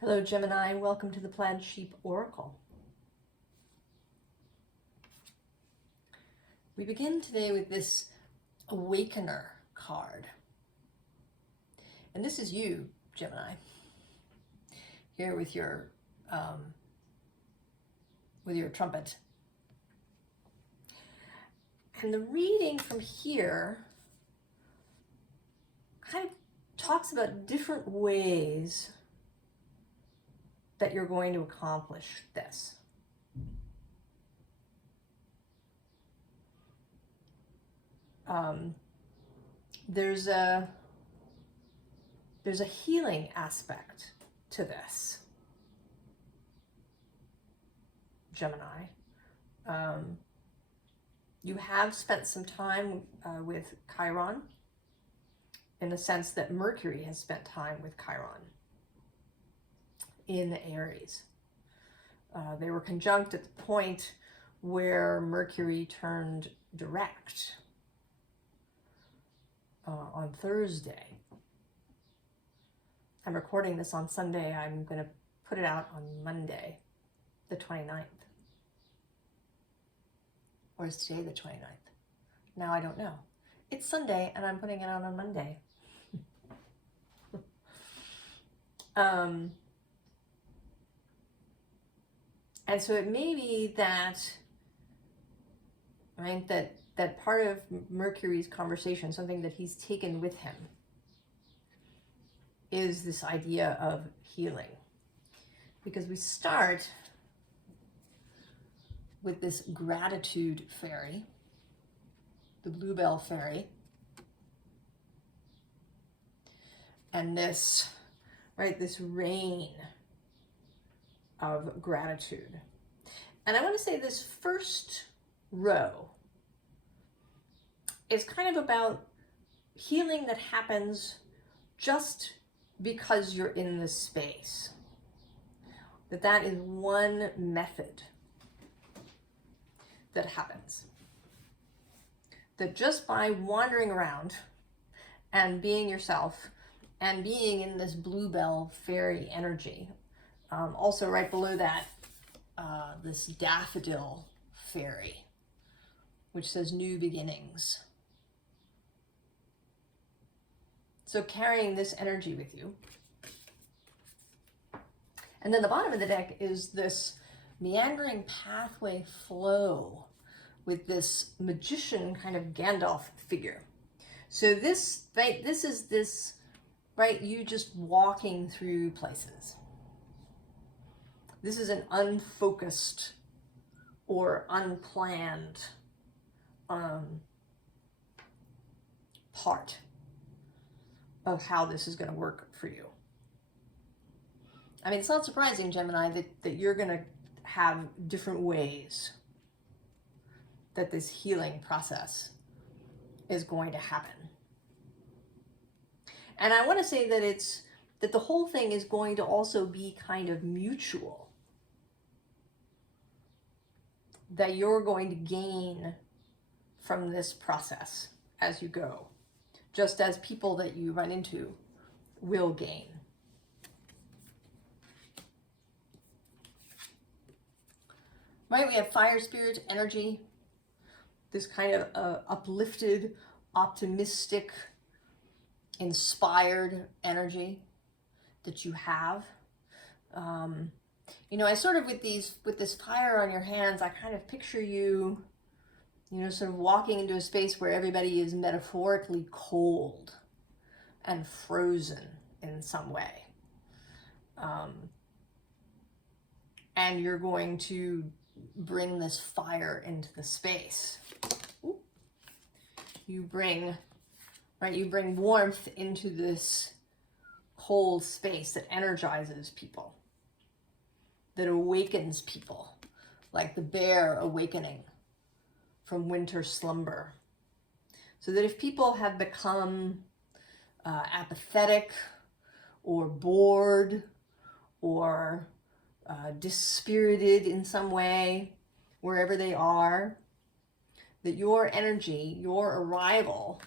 Hello, Gemini. Welcome to the Plaid Sheep Oracle. We begin today with this Awakener card. And this is you, Gemini, here with your trumpet. And the reading from here kind of talks about different ways that you're going to accomplish this. There's a healing aspect to this, Gemini. You have spent some time with Chiron, in the sense that Mercury has spent time with Chiron in Aries. They were conjunct at the point where Mercury turned direct on Thursday. I'm recording this on Sunday. I'm going to put it out on Monday, the 29th. Or is today the 29th? Now I don't know. It's Sunday and I'm putting it out on Monday. And so it may be that, right, that part of Mercury's conversation, something that he's taken with him, is this idea of healing. Because we start with this gratitude fairy, the bluebell fairy, and this, right, this rain of gratitude. And I want to say this first row is kind of about healing that happens just because you're in this space. That is one method that happens. That just by wandering around and being yourself and being in this bluebell fairy energy. Also right below that, this daffodil fairy, which says new beginnings. So carrying this energy with you. And then the bottom of the deck is this meandering pathway flow with this magician kind of Gandalf figure. So this, right, this is this, right, you just walking through places. This is an unfocused or unplanned part of how this is going to work for you. I mean, it's not surprising, Gemini, that you're going to have different ways that this healing process is going to happen. And I want to say that the whole thing is going to also be kind of mutual. That you're going to gain from this process as you go, just as people that you run into will gain. Right, we have fire spirit energy, this kind of uplifted, optimistic, inspired energy that you have. You know, I sort of, with this fire on your hands, I kind of picture you, you know, sort of walking into a space where everybody is metaphorically cold and frozen in some way. And you're going to bring this fire into the space. Ooh. You bring warmth into this cold space that energizes people, that awakens people, like the bear awakening from winter slumber. So that if people have become apathetic or bored or dispirited in some way, wherever they are, that your energy, your arrival,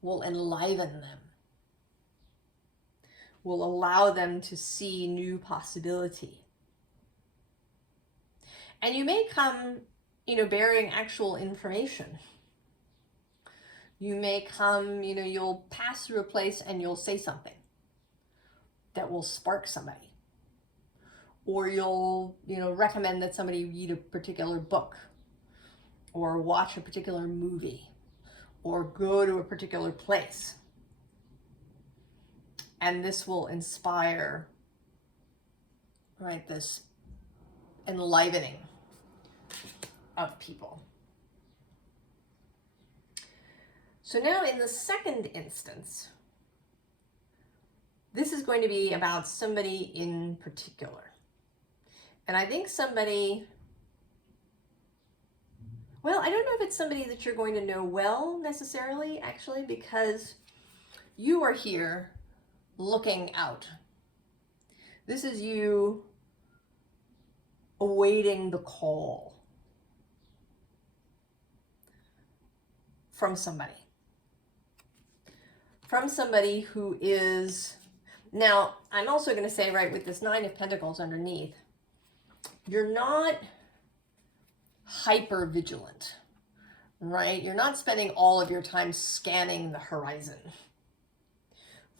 will enliven them, will allow them to see new possibility. And you may come, bearing actual information. You may come, you'll pass through a place and you'll say something that will spark somebody. Or you'll, recommend that somebody read a particular book, or watch a particular movie, or go to a particular place. And this will inspire, right, this enlivening of people. So now in the second instance, this is going to be about somebody in particular. And I think somebody, well, I don't know if it's somebody that you're going to know well necessarily, actually, because you are here looking out. This is you awaiting the call from somebody. From somebody who is, now I'm also going to say, right, with this Nine of Pentacles underneath, you're not hyper vigilant, right? You're not spending all of your time scanning the horizon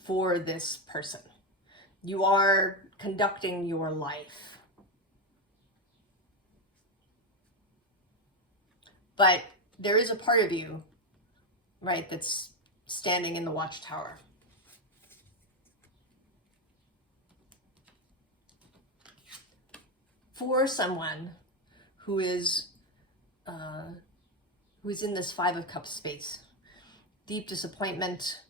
for this person. You are conducting your life. But there is a part of you, right, that's standing in the watchtower. For someone who is in this Five of Cups space, deep disappointment,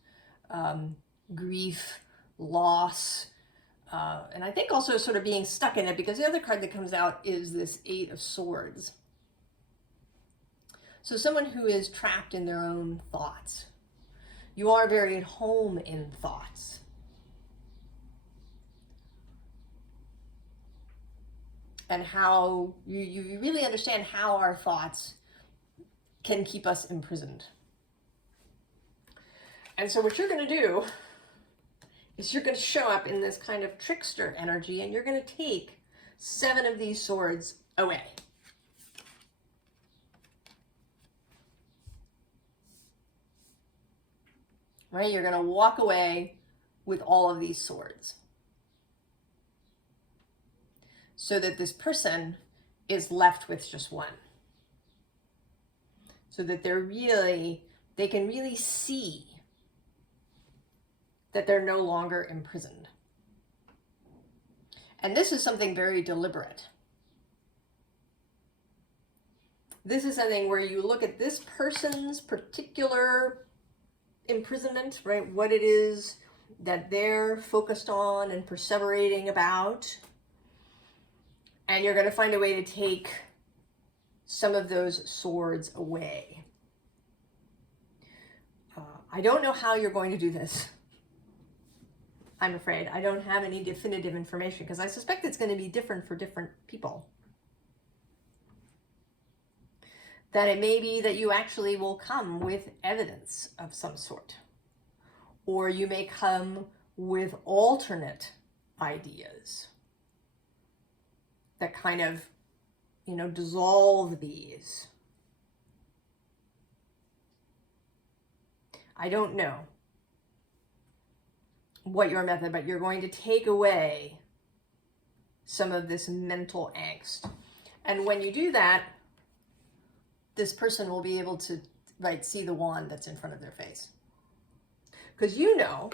grief, loss, and I think also sort of being stuck in it, because the other card that comes out is this Eight of Swords. So someone who is trapped in their own thoughts. You are very at home in thoughts. And how you really understand how our thoughts can keep us imprisoned. And so what you're going to do is you're going to show up in this kind of trickster energy, and you're going to take 7 of these swords away. Right? You're going to walk away with all of these swords, so that this person is left with just one. So that they can really see that they're no longer imprisoned. And this is something very deliberate. This is something where you look at this person's particular imprisonment, right? What it is that they're focused on and perseverating about. And you're going to find a way to take some of those swords away. I don't know how you're going to do this. I'm afraid. I don't have any definitive information, because I suspect it's going to be different for different people. That it may be that you actually will come with evidence of some sort. Or you may come with alternate ideas that kind of, dissolve these. I don't know what your method, but you're going to take away some of this mental angst. And when you do that, this person will be able to, right, see the wand that's in front of their face. Because you know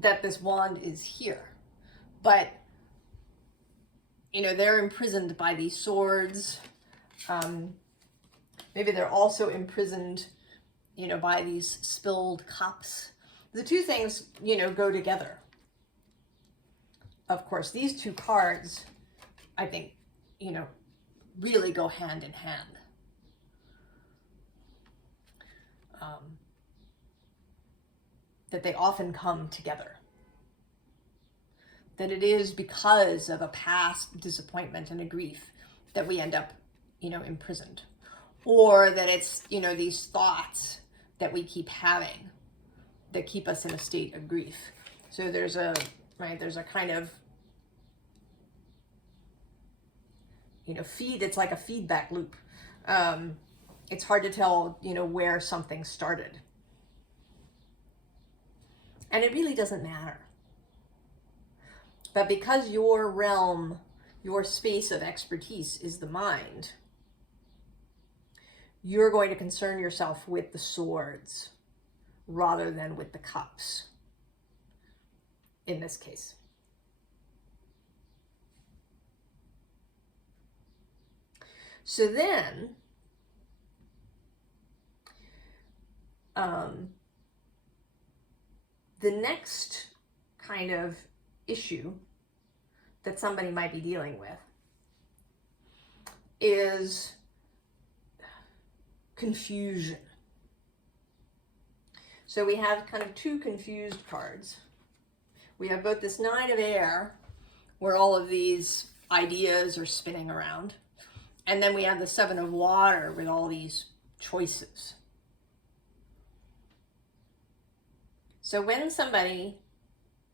that this wand is here. But they're imprisoned by these swords. Maybe they're also imprisoned, by these spilled cups. The two things, go together. Of course, these two cards, I think, really go hand in hand. That they often come together. That it is because of a past disappointment and a grief that we end up, imprisoned. Or that it's, these thoughts that we keep having that keep us in a state of grief. So there's a kind of, you know, it's like a feedback loop. It's hard to tell, you know, where something started. And it really doesn't matter. But because your realm, your space of expertise is the mind, you're going to concern yourself with the swords rather than with the cups in this case. So then, the next kind of issue that somebody might be dealing with is confusion. So we have kind of two confused cards. We have both this Nine of Air, where all of these ideas are spinning around, and then we have the Seven of Water with all these choices. So when somebody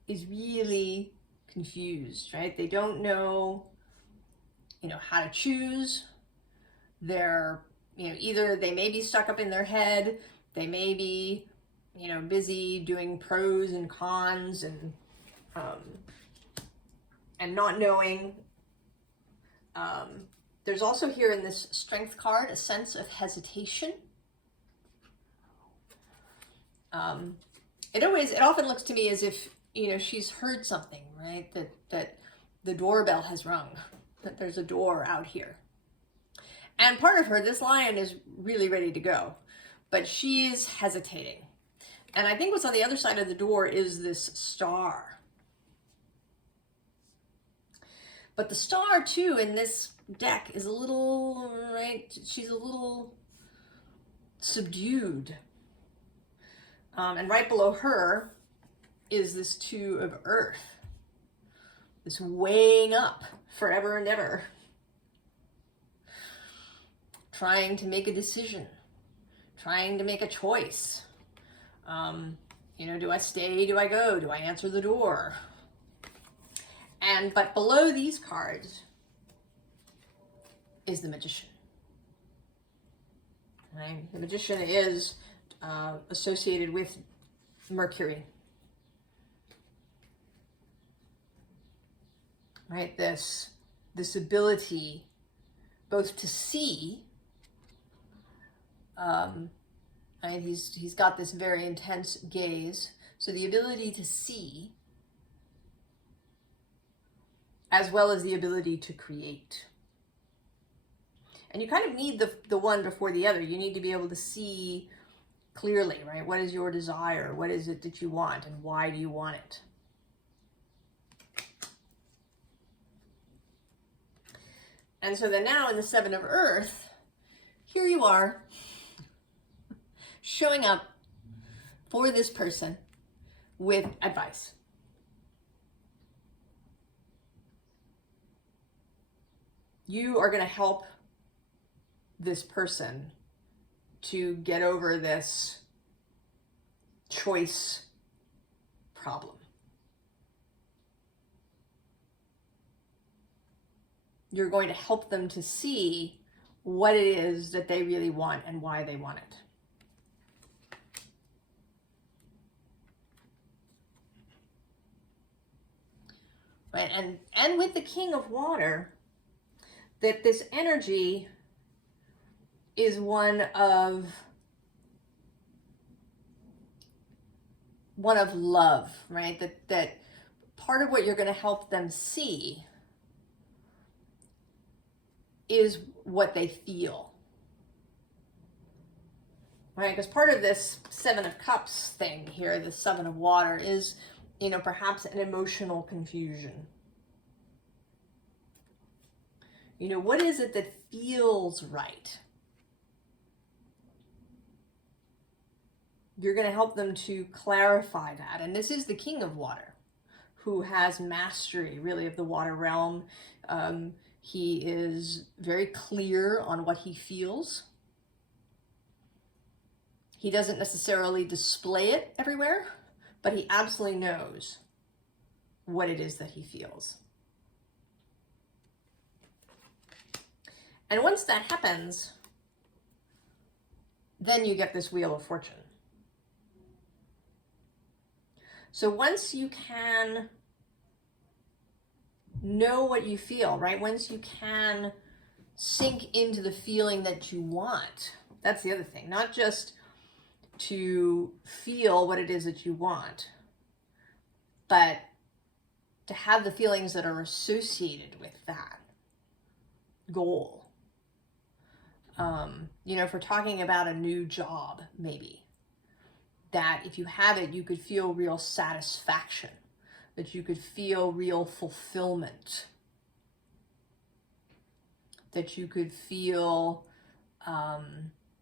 is really confused, right? They don't know, you know, how to choose. They're, you know, either they may be stuck up in their head, they may be, you know, busy doing pros and cons and not knowing. There's also here in this Strength card a sense of hesitation. It often looks to me as if, you know, she's heard something, right? That the doorbell has rung, that there's a door out here. And part of her, this lion is really ready to go, but she's hesitating. And I think what's on the other side of the door is this star. But the star too in this deck is a little, right? She's a little subdued. And right below her is this Two of Earth, this weighing up forever and ever, trying to make a decision, trying to make a choice. You know, do I stay? Do I go? Do I answer the door? But below these cards is the Magician. Right? The Magician is associated with Mercury. Right? This ability both to see, right? He's got this very intense gaze. So the ability to see, as well as the ability to create. And you kind of need the one before the other. You need to be able to see clearly, right? What is your desire? What is it that you want? And why do you want it? And so then now in the Seven of Earth, here you are, showing up for this person with advice. You are going to help this person to get over this choice problem. You're going to help them to see what it is that they really want and why they want it. Right? And with the King of Water, that this energy is one of love, right? That part of what you're going to help them see is what they feel, right? Because part of this Seven of Cups thing here, the Seven of Water, is, you know, perhaps an emotional confusion. You know, what is it that feels right? You're going to help them to clarify that. And this is the King of Water, who has mastery, really, of the water realm. He is very clear on what he feels. He doesn't necessarily display it everywhere, but he absolutely knows what it is that he feels. And once that happens, then you get this Wheel of Fortune. So once you can know what you feel, right? Once you can sink into the feeling that you want, that's the other thing, not just to feel what it is that you want, but to have the feelings that are associated with that goal. You know, if we're talking about a new job, maybe, that if you have it, you could feel real satisfaction, that you could feel real fulfillment, that you could feel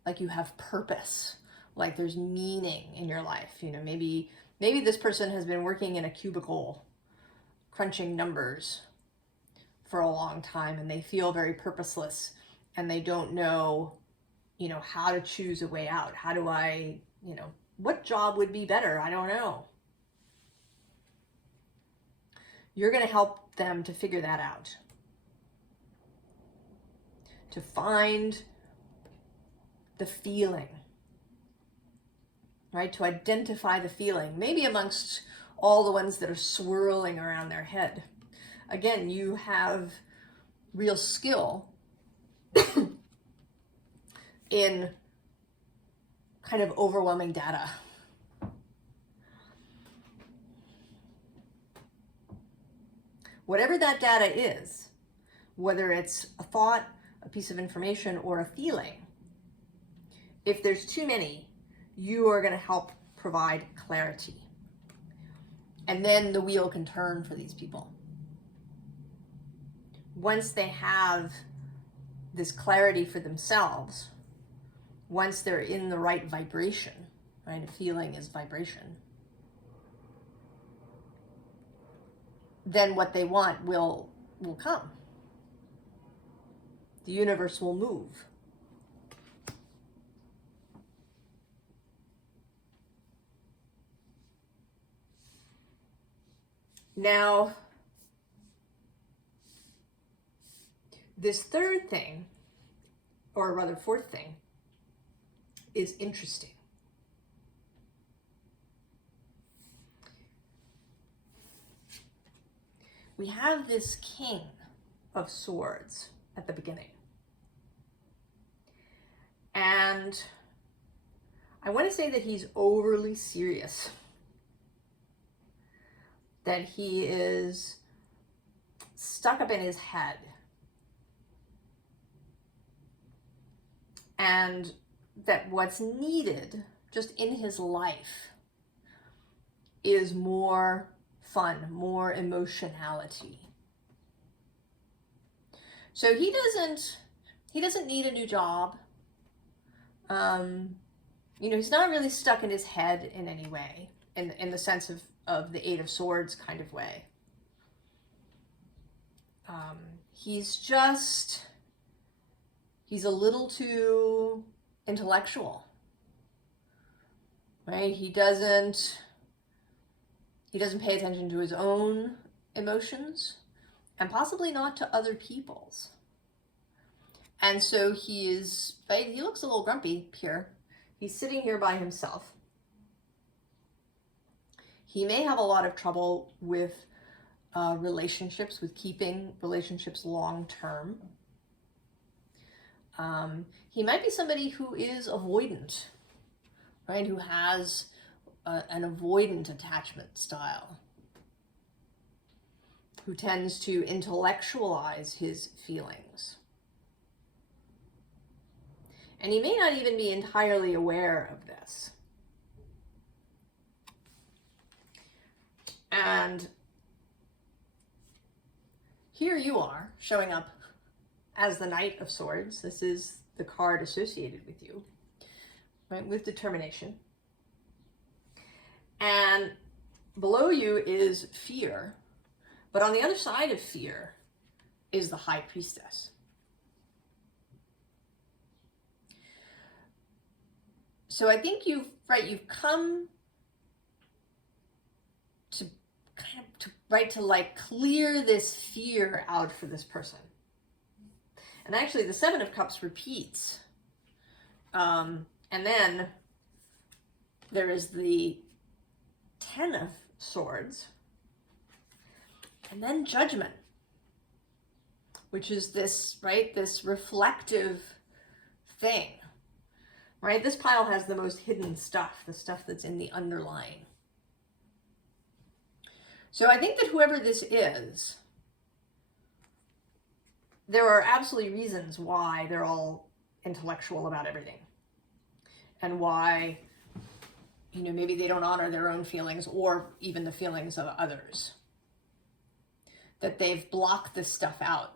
like you have purpose, like there's meaning in your life. You know, maybe this person has been working in a cubicle crunching numbers for a long time, and they feel very purposeless, and they don't know, you know, how to choose a way out. How do I, you know, what job would be better? I don't know. You're going to help them to figure that out, to find the feeling, right? To identify the feeling, maybe amongst all the ones that are swirling around their head. Again, you have real skill in kind of overwhelming data. Whatever that data is, whether it's a thought, a piece of information, or a feeling, if there's too many, you are going to help provide clarity. And then the wheel can turn for these people. Once they have this clarity for themselves, once they're in the right vibration, right? A feeling is vibration. Then what they want will come. The universe will move. Now, this third thing, or rather fourth thing, is interesting. We have this King of Swords at the beginning. And I want to say that he's overly serious. That he is stuck up in his head. And that what's needed just in his life is more fun, more emotionality. So he doesn't need a new job. You know, he's not really stuck in his head in any way, in the sense of the Eight of Swords kind of way. He's a little too intellectual, right? He doesn't pay attention to his own emotions, and possibly not to other people's. And so he looks a little grumpy here. He's sitting here by himself. He may have a lot of trouble with relationships, with keeping relationships long term. He might be somebody who is avoidant, right? Who has an avoidant attachment style, who tends to intellectualize his feelings. And he may not even be entirely aware of this. And here you are showing up as the Knight of Swords. This is the card associated with you, right? With determination. And below you is fear. But on the other side of fear is the High Priestess. So I think you've come to kind of to like clear this fear out for this person. And actually the Seven of Cups repeats. And then there is the Ten of Swords. And then Judgment, which is this, right, this reflective thing, right? This pile has the most hidden stuff, the stuff that's in the underlying. So I think that whoever this is, there are absolutely reasons why they're all intellectual about everything. And why, you know, maybe they don't honor their own feelings or even the feelings of others. That they've blocked this stuff out.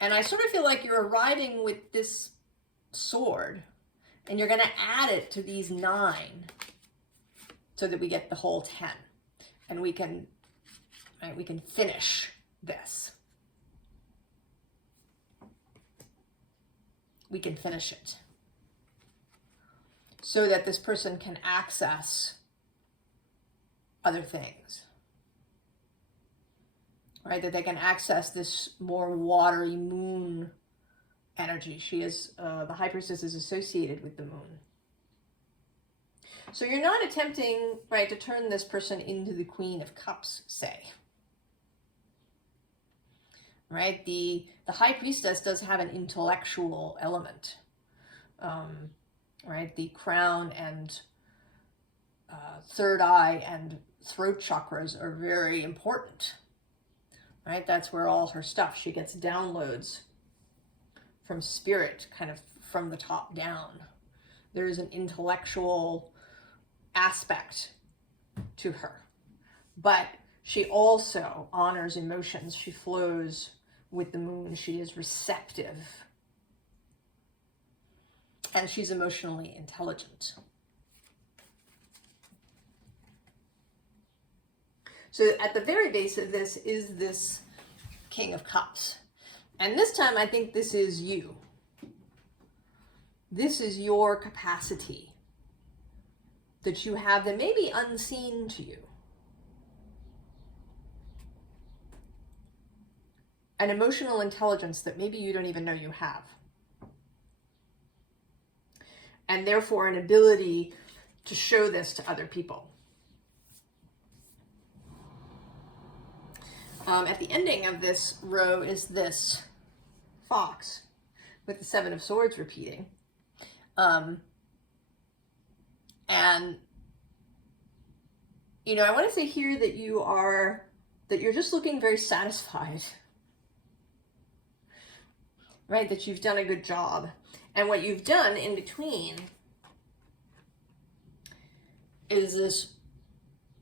And I sort of feel like you're arriving with this sword and you're going to add it to these 9 so that we get the whole 10. And we can finish this. We can finish it. So that this person can access other things. Right? That they can access this more watery moon energy. She is, the High Priestess is associated with the moon. So you're not attempting, right, to turn this person into the Queen of Cups, say. Right? The High Priestess does have an intellectual element. Right? The crown and third eye and throat chakras are very important. Right? That's where all her stuff, she gets downloads from spirit, kind of from the top down. There's an intellectual aspect to her. But she also honors emotions. She flows with the moon. She is receptive. And she's emotionally intelligent. So at the very base of this is this King of Cups. And this time I think this is you. This is your capacity that you have that may be unseen to you. An emotional intelligence that maybe you don't even know you have. And therefore an ability to show this to other people. At the ending of this row is this fox with the Seven of Swords repeating. And, you know, I want to say here that you're just looking very satisfied. Right? That you've done a good job. And what you've done in between is this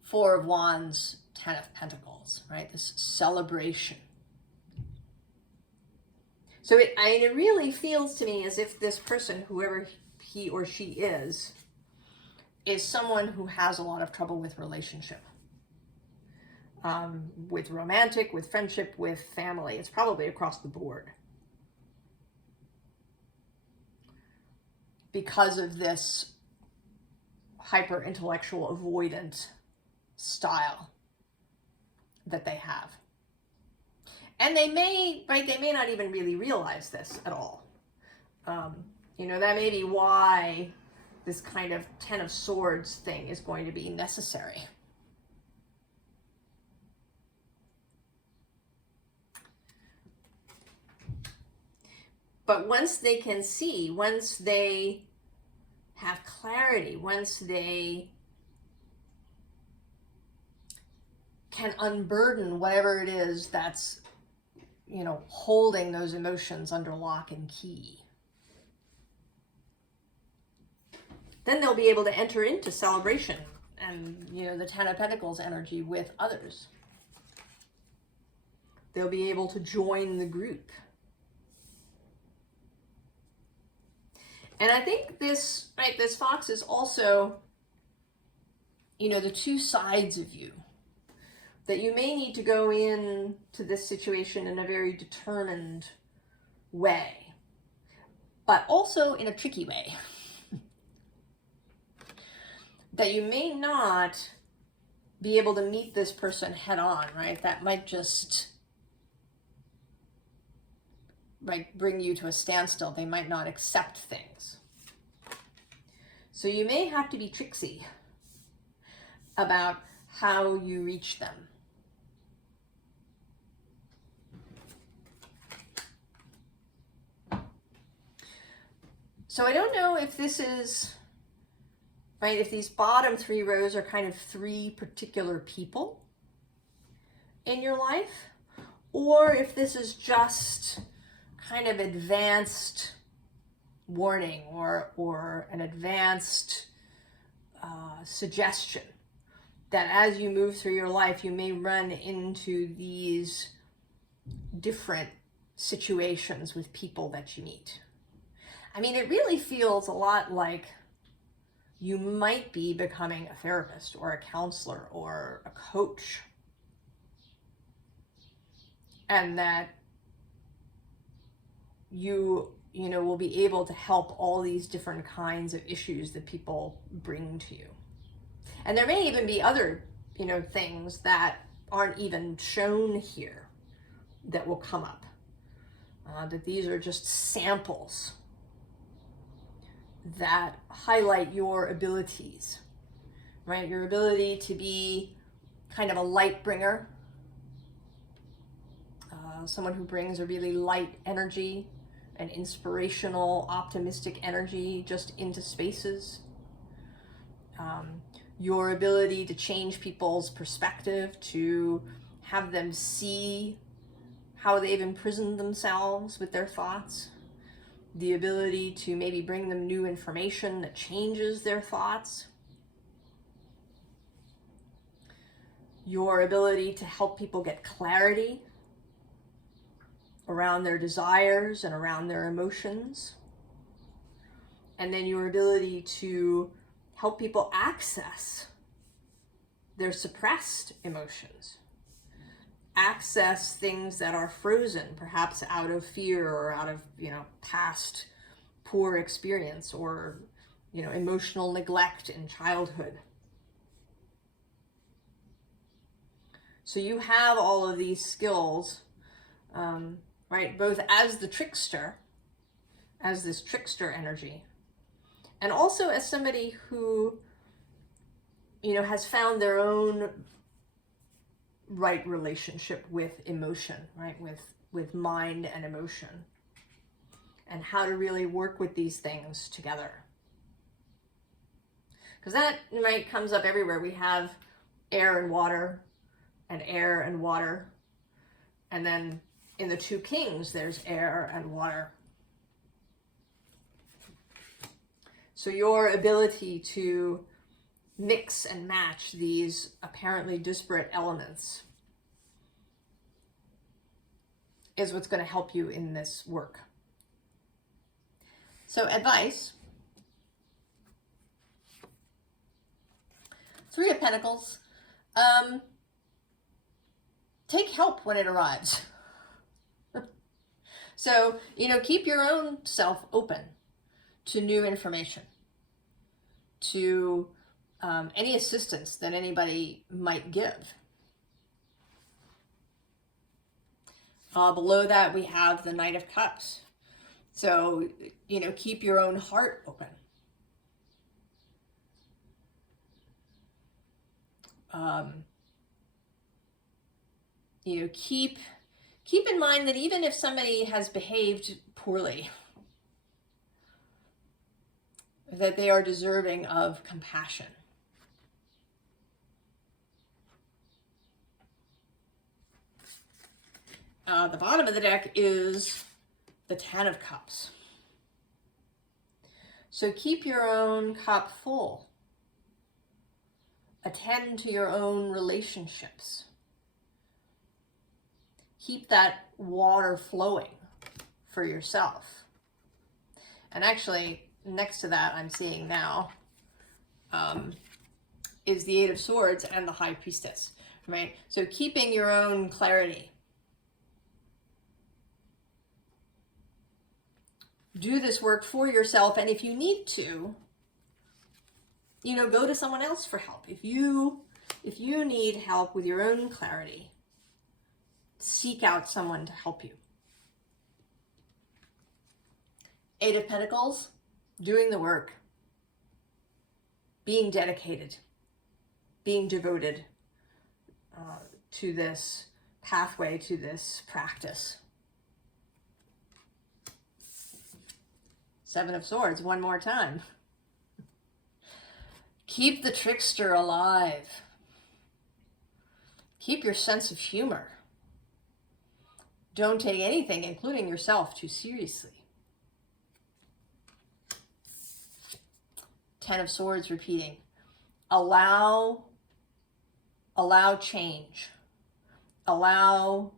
Four of Wands, Ten of Pentacles, right? This celebration. So it really feels to me as if this person, whoever he or she is someone who has a lot of trouble with relationship. With romantic, with friendship, with family. It's probably across the board. Because of this hyper-intellectual avoidant style that they have. And they may not even really realize this at all. You know, that may be why this kind of Ten of Swords thing is going to be necessary. But once they can see, once they have clarity, once they can unburden whatever it is that's, you know, holding those emotions under lock and key, then they'll be able to enter into celebration and, you know, the Ten of Pentacles energy with others. They'll be able to join the group. And I think this, right, this fox is also, you know, the two sides of you. That you may need to go into this situation in a very determined way, but also in a tricky way. that you may not be able to meet this person head on, right? That might just bring you to a standstill. They might not accept things. So you may have to be tricksy about how you reach them. So I don't know if this is, right, if these bottom 3 rows are kind of 3 particular people in your life, or if this is just kind of advanced warning or an advanced suggestion that as you move through your life, you may run into these different situations with people that you meet. I mean, it really feels a lot like you might be becoming a therapist or a counselor or a coach. And that you will be able to help all these different kinds of issues that people bring to you. And there may even be other, things that aren't even shown here that will come up. That these are just samples that highlight your abilities, right? Your ability to be kind of a light bringer, someone who brings a really light energy, an inspirational, optimistic energy just into spaces. Your ability to change people's perspective, to have them see how they've imprisoned themselves with their thoughts. The ability to maybe bring them new information that changes their thoughts. Your ability to help people get clarity around their desires and around their emotions. And then your ability to help people access their suppressed emotions. Access things that are frozen, perhaps out of fear or out of, past poor experience or, emotional neglect in childhood. So you have all of these skills, right? Both as the trickster, as this trickster energy, and also as somebody who, has found their own right relationship with emotion, right? With mind and emotion, and how to really work with these things together. Because that, right, comes up everywhere. We have air and water, and air and water. And then in the 2 kings, there's air and water. So your ability to mix and match these apparently disparate elements is what's going to help you in this work. So advice. 3 of Pentacles. Take help when it arrives. So, keep your own self open to new information, to any assistance that anybody might give. Below that, we have the Knight of Cups. So, keep your own heart open. Keep in mind that even if somebody has behaved poorly, that they are deserving of compassion. The bottom of the deck is the 10 of Cups. So keep your own cup full. Attend to your own relationships. Keep that water flowing for yourself. And actually, next to that, I'm seeing now, is the 8 of Swords and the High Priestess, right? So keeping your own clarity. Do this work for yourself, and if you need to, go to someone else for help. If you need help with your own clarity, seek out someone to help you. Eight of Pentacles, doing the work, being dedicated, being devoted to this pathway, to this practice. Seven of Swords, one more time. Keep the trickster alive. Keep your sense of humor. Don't take anything, including yourself, too seriously. Ten of Swords repeating. Allow change. Allow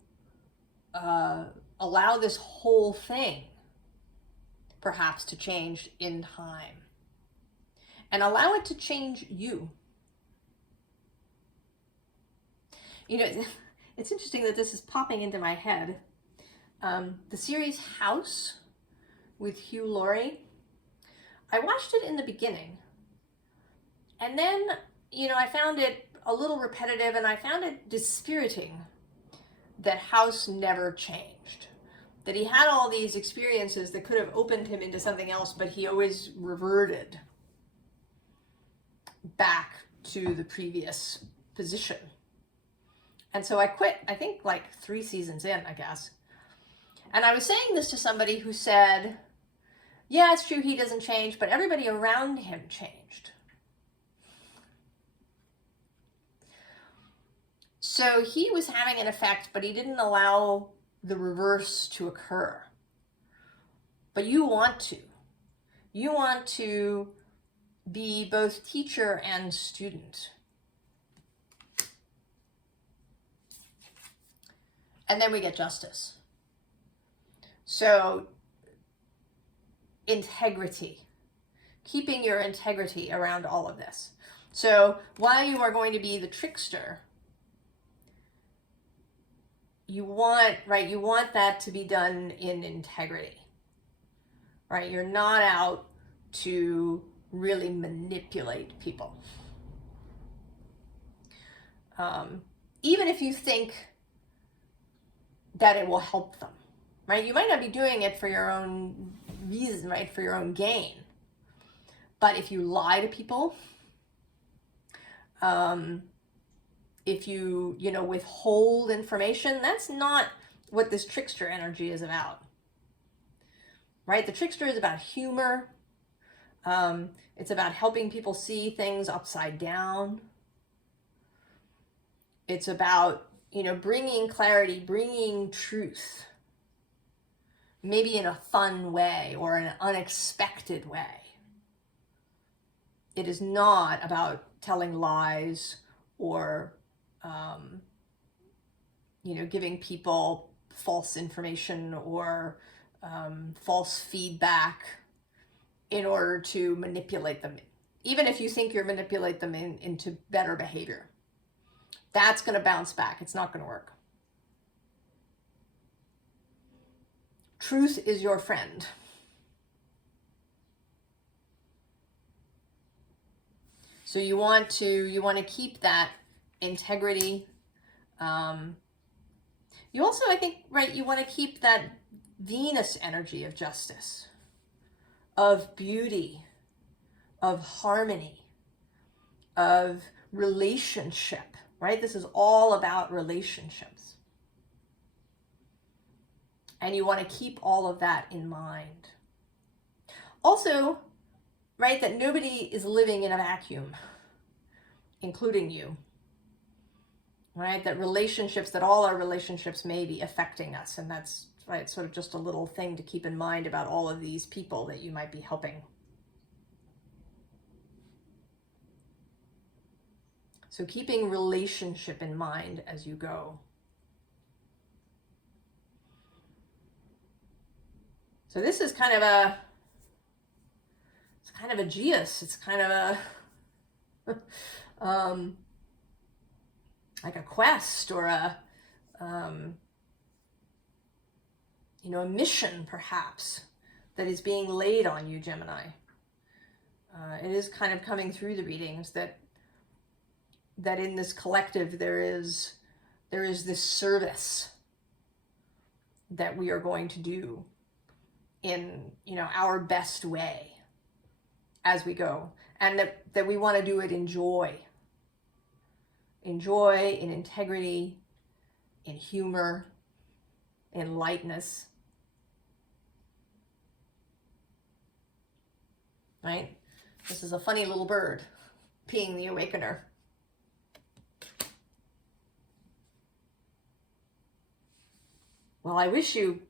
this whole thing perhaps to change in time. And allow it to change you. It's interesting that this is popping into my head. The series House with Hugh Laurie, I watched it in the beginning. And then, I found it a little repetitive, and I found it dispiriting that House never changed. That he had all these experiences that could have opened him into something else, but he always reverted back to the previous position. And so I quit, I think like 3 seasons in, I guess. And I was saying this to somebody who said, yeah, it's true he doesn't change, but everybody around him changed. So he was having an effect, but he didn't allow the reverse to occur. But you want to. You want to be both teacher and student. And then we get Justice. So, integrity. Keeping your integrity around all of this. So, while you are going to be the trickster, you want that to be done in integrity. Right? You're not out to really manipulate people. Even if you think that it will help them, right? You might not be doing it for your own reason, right? For your own gain. But if you lie to people, if you, withhold information, that's not what this trickster energy is about, right? The trickster is about humor. It's about helping people see things upside down. It's about, bringing clarity, bringing truth, maybe in a fun way or an unexpected way. It is not about telling lies or, giving people false information or false feedback in order to manipulate them, even if you think you're manipulate them into better behavior. That's going to bounce back. It's not going to work. Truth is your friend. So you want to keep that integrity. You also, I think, right, you want to keep that Venus energy of justice, of beauty, of harmony, of relationship, right? This is all about relationships. And you want to keep all of that in mind. Also, right, that nobody is living in a vacuum, including you. Right? That all our relationships may be affecting us. And that's, right, sort of just a little thing to keep in mind about all of these people that you might be helping. So keeping relationship in mind as you go. So this is kind of a geas. It's kind of a like a quest or a mission perhaps that is being laid on you, Gemini. It is kind of coming through the readings that in this collective there is this service that we are going to do in, you know, our best way as we go, and that we want to do it in joy, in integrity, in humor, in lightness, right? This is a funny little bird peeing the awakener. Well, I wish you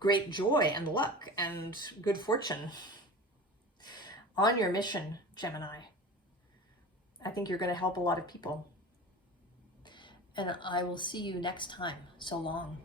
great joy and luck and good fortune on your mission, Gemini. I think you're going to help a lot of people. And I will see you next time. So long.